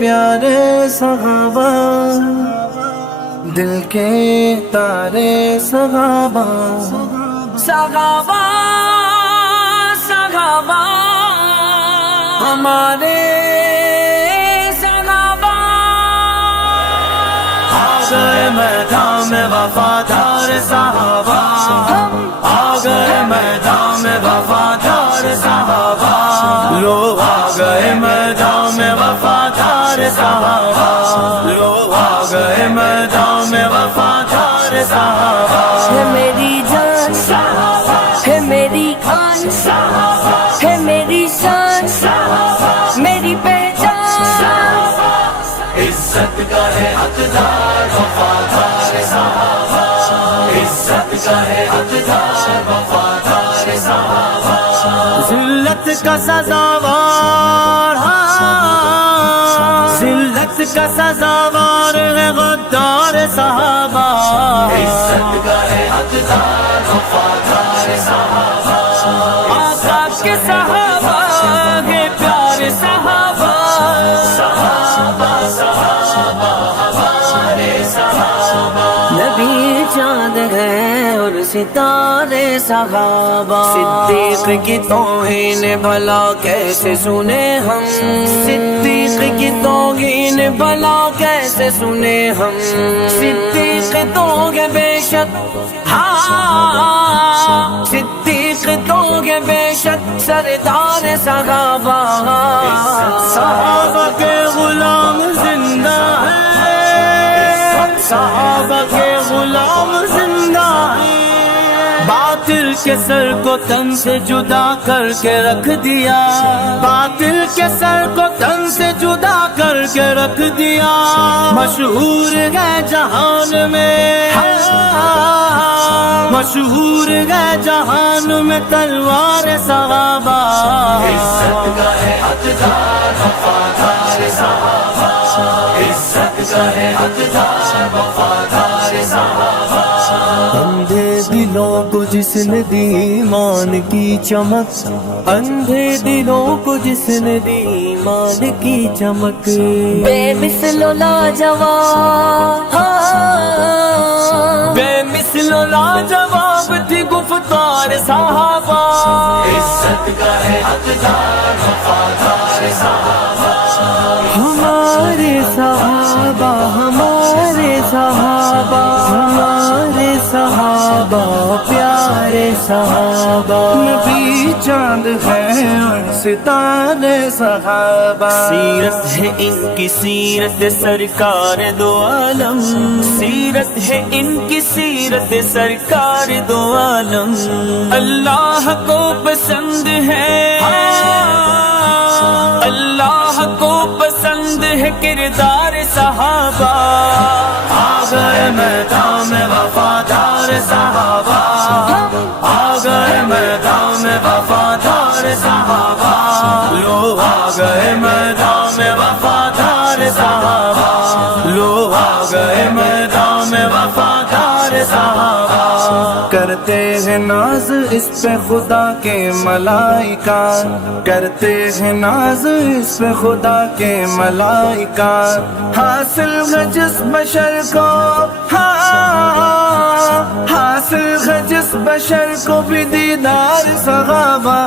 پیارے صحابہ، دل کے تارے صحابہ، صحابہ صحابہ ہمارے صحابہ، آ گئے میدان میں وفادار صحابہ، آ گئے میدان میں وفادار صحابہ، لوگ آ گئے میدان میں وفادار صحابہ، لوگ آ گئے میدان میں وفادار صحابہ، ہے میری جان ہے میری آن ہے میری شان میری پہچان، عزت کا ہے حقدار وفادار صحابہ، عزت کا ہے حقدار وفادار صحابہ، ذلت کا سزاوار، ذلت کا سزاوار ہے غدار صحابہ، عزت کا ہے حقدار وفادار صحابہ، آقا کے صحابہ ہے پیارے صحابہ، صحابہ صحابہ ہمارے صحابہ، نبی چاند ہے اور ستارے صحابہ، صدیق کی توہین بھلا کیسے سنے ہم، صدیق کی توہین بھلا کیسے سنے ہم، صدیق تو گے بے شک، ہاں صدیق تو گے بے شک سردار صحابہ، صحابہ کے غلام زندہ ہیں، صحابہ کے غلام زندہ ہیں، باطل کے سر کو تن سے جدا کر کے رکھ دیا، باطل کے سر کو تن سے جدا کر کے رکھ دیا، مشہور ہے جہان میں، مشہور ہے جہان میں تلوار صحابہ، عزت کا ہے حقدار وفادار صحابہ، عزت کا ہے حقدار وفادار صحابہ، اندھے دلوں کو جس نے دی ایمان کی چمک، اندھے دلوں کو جس نے دی ایمان کی چمک، بے مثل و لاجواب، بے مثل و لاجواب تھی گفتار صحابہ، عزت کا ہے حقدار وفادار صحابہ، ہمارے صحابہ ہمارے صحابہ ہمارے صحابہ پیارے صحابہ، نبی چاند ہے اور ستارے صحابہ، سیرت ہے ان کی سیرت سرکار دو عالم، سیرت ہے ان کی سیرت سرکار دو عالم، اللہ کو پسند ہے، اللہ کو پسند ہے کردار صحابہ، آ گئے میدان میں وفادار صحابہ، آ گئے میدان میں وفادار صحابہ، لوگ آ گئے میدان میں وفادار صحابہ، لوگ آ گئے میدان میں وفادار صحابہ، کرتے ہیں ناز اس پہ خدا کے ملائکہ، کرتے ہیں ناز اس پہ خدا کے ملائکہ، حاصل ہے جس بشر کو، حاصل ہے جس بشر کو بھی دیدار صحابہ،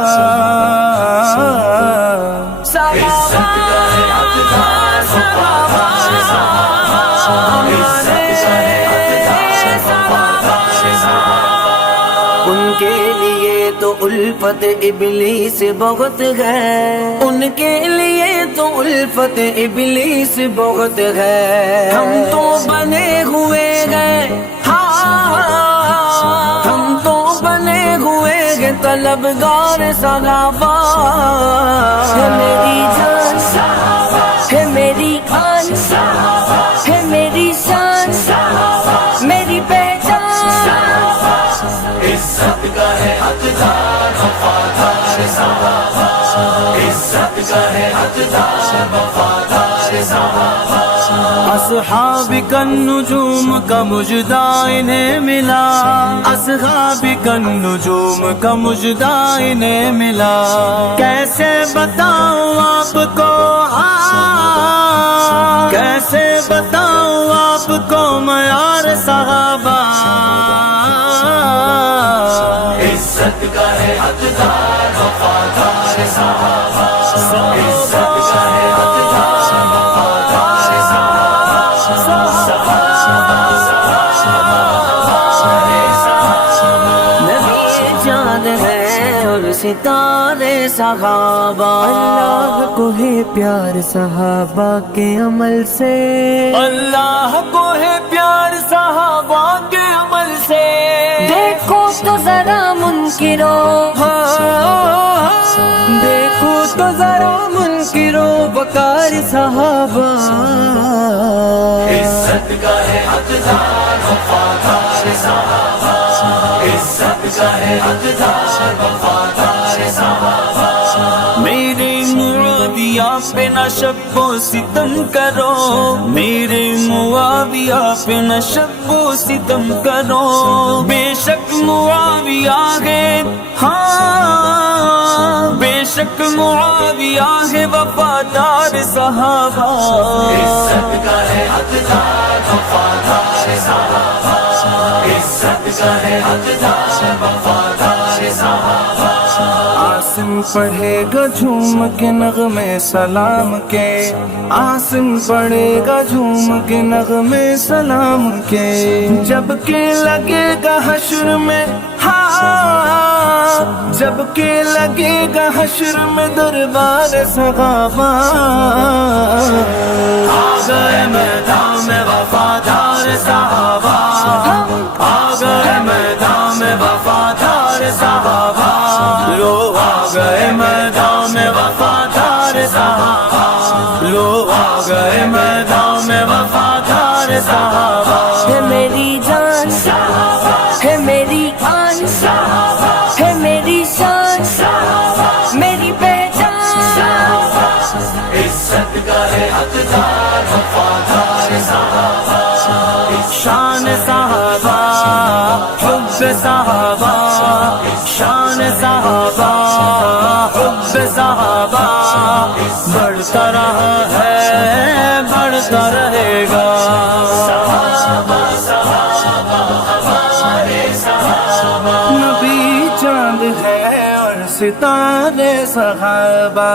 ان کے لیے تو الفت ابلیس بہت ہے، ان کے لیے تو الفت ابلیس بہت ہے، ہم تو بنے ہوئے ہیں، ہم تو بنے ہوئے ہیں طلبگار صحابہ، ہے میری جان ہے میری آن ہے میری شان میری پہچان، عزت کا ہے حقدار وفادار صحابہ، عزت کا ہے حقدار وفادار صحابہ، اصحاب النجوم کا مجدہ انہیں ملا، اصحاب النجوم کا مجدہ انہیں ملا، کیسے بتاؤں آپ کو بتاؤں آپ کو معیار صحابہ، عزت کا ہے حقدار وفادار صحابہ، عزت کا ہے حقدار وفادار نبی چاند ہے اور ستارے صحابہ، اللہ کو ہے پیار صحابہ کے عمل سے، اللہ کو ہے پیار صحابہ کے عمل سے، دیکھو تو ذرا منکرو، دیکھو تو ذرا منکرو وقار صحابہ، عزت کا ہے حقدار وفادار صحابہ، عزت کا ہے حقدار وفادار صحابہ، میرے معاویہ پہ نہ شب و ستم کرو، میرے معاویہ پہ نہ شب و ستم کرو، بے شک معاویہ ہے، ہاں بے شک معاویہ ہے وفادار صحابہ، عزت کا ہے حقدار وفادار صحابہ، عزت کا ہے حقدار وفادار صحابہ، آسم پڑھے گا جھوم کے نغمے سلام کے، آسم پڑھے گا جھوم کے نغمے سلام کے، جب کہ لگے گا حشر میں، ہاں جب کہ لگے گا حشر میں دربار صحابہ، آ گئے میدان میں وفادار صحابہ، آ گئے میدان میں وفادار صحابہ، لو آ گئے میدان میں وفادار صحابہ، لو آ گئے میدان میں وفادار صحابہ، ہے میری جان ہے میری آن ہے میری شان میری پہچان، عزت کا ہے حقدار وفادار صحابہ، شان صحابہ حب صحابہ، شان صحابہ حب صحابہ، بڑھتا رہا ہے بڑھتا رہے گا، نبی چاند ہے اور ستارے صحابہ۔